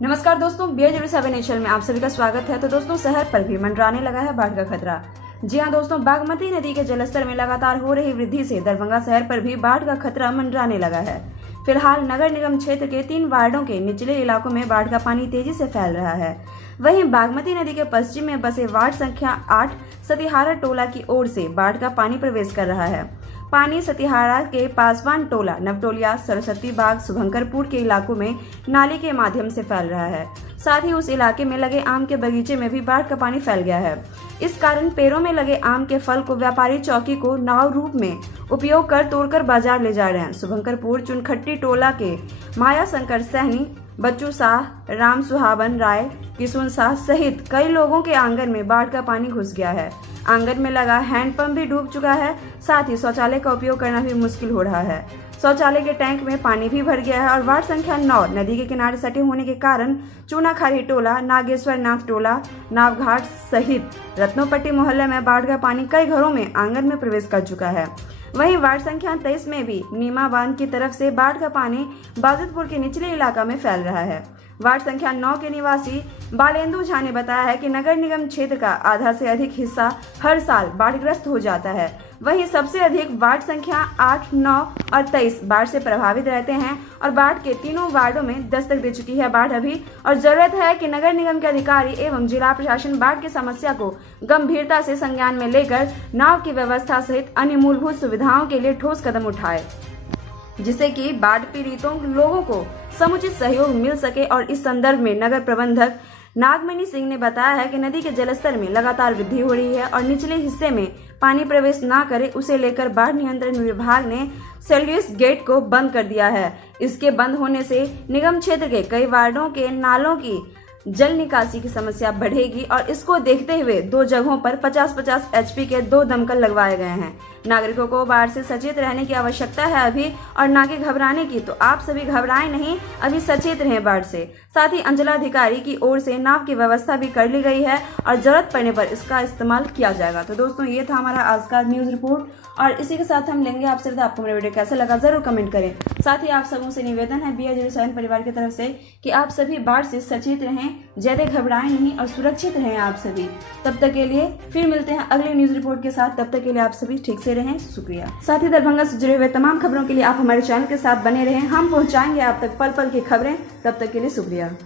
नमस्कार दोस्तों, BA07 national में आप सभी का स्वागत है। तो दोस्तों, शहर पर भी मंडराने लगा है बाढ़ का खतरा। जी हां दोस्तों, बागमती नदी के जलस्तर में लगातार हो रही वृद्धि से दरभंगा शहर पर भी बाढ़ का खतरा मंडराने लगा है। फिलहाल नगर निगम क्षेत्र के 3 वार्डों के निचले इलाकों में बाढ़ का पानी तेजी से फैल रहा है। वहीं बागमती नदी के पश्चिम में बसे वार्ड संख्या 8 सतिहारा टोला की ओर से बाढ़ का पानी प्रवेश कर रहा है। पानी सतिहारा के पासवान टोला, नवटोलिया, सरस्वती बाग, शुभंकरपुर के इलाकों में नाली के माध्यम से फैल रहा है। साथ ही उस इलाके में लगे आम के बगीचे में भी बाढ़ का पानी फैल गया है। इस कारण पेड़ों में लगे आम के फल को व्यापारी चौकी को नाव रूप में उपयोग कर तोड़कर बाजार ले जा रहे हैं। शुभंकरपुर चुनखट्टी टोला के माया शंकर सहनी, बच्चू शाह, राम सुहावन राय, किशुन शाह सहित कई लोगों के आंगन में बाढ़ का पानी घुस गया है। आंगन में लगा हैंडपंप भी डूब चुका है। साथ ही शौचालय का उपयोग करना भी मुश्किल हो रहा है। शौचालय के टैंक में पानी भी भर गया है और वार्ड संख्या 9 नदी के किनारे सटे होने के कारण चूनाखारी टोला, नागेश्वर नाथ टोला, नावघाट सहित रत्नोपट्टी मोहल्ले में बाढ़ का पानी कई घरों में आंगन में प्रवेश कर चुका है। वहीं वार्ड संख्या 23 में भी नीमा बांध की तरफ से बाढ़ का पानी बाजितपुर के निचले इलाका में फैल रहा है। वार्ड संख्या 9 के निवासी बालेंदु झा ने बताया है कि नगर निगम क्षेत्र का आधा से अधिक हिस्सा हर साल बाढ़ग्रस्त हो जाता है। वहीं सबसे अधिक वार्ड संख्या 8, 9 और 23 बाढ़ से प्रभावित रहते हैं और बाढ़ के तीनों वार्डों में दस्तक दे चुकी है बाढ़ अभी, और जरूरत है कि नगर निगम के अधिकारी एवं जिला प्रशासन बाढ़ की समस्या को गंभीरता से संज्ञान में लेकर नाव की व्यवस्था सहित अन्य मूलभूत सुविधाओं के लिए ठोस कदम उठाए, जिससे कि बाढ़ पीड़ितों लोगों को समुचित सहयोग मिल सके। और इस संदर्भ में नगर प्रबंधक नागमणि सिंह ने बताया है कि नदी के जलस्तर में लगातार वृद्धि हो रही है और निचले हिस्से में पानी प्रवेश न करे, उसे लेकर बाढ़ नियंत्रण विभाग ने सेल्यूस गेट को बंद कर दिया है। इसके बंद होने से निगम क्षेत्र के कई वार्डों के नालों की जल निकासी की समस्या बढ़ेगी और इसको देखते हुए 2 जगहों पर 50-50 HP के 2 दमकल लगवाए गए हैं। नागरिकों को बाढ़ से सचेत रहने की आवश्यकता है अभी, और ना कि घबराने की। तो आप सभी घबराएं नहीं, अभी सचेत रहें बाढ़ से। साथ ही अंचलाधिकारी की ओर से नाव की व्यवस्था भी कर ली गई है और जरूरत पड़ने पर इसका इस्तेमाल किया जाएगा। तो दोस्तों, ये था हमारा आज का न्यूज रिपोर्ट, और इसी के साथ हम लेंगे आपसे। आपको मेरा वीडियो कैसा लगा जरूर कमेंट करें। साथ ही आप सबों से निवेदन है BA07 परिवार की तरफ से कि आप सभी बाढ़ से सचेत रहें, ज्यादा घबराएं नहीं और सुरक्षित रहें आप सभी। तब तक के लिए फिर मिलते हैं अगले न्यूज रिपोर्ट के साथ। तब तक के लिए आप सभी ठीक से रहें। शुक्रिया। साथ ही दरभंगा से जुड़े हुए तमाम खबरों के लिए आप हमारे चैनल के साथ बने रहें। हम पहुंचाएंगे आप तक पल पल की खबरें। तब तक के लिए शुक्रिया।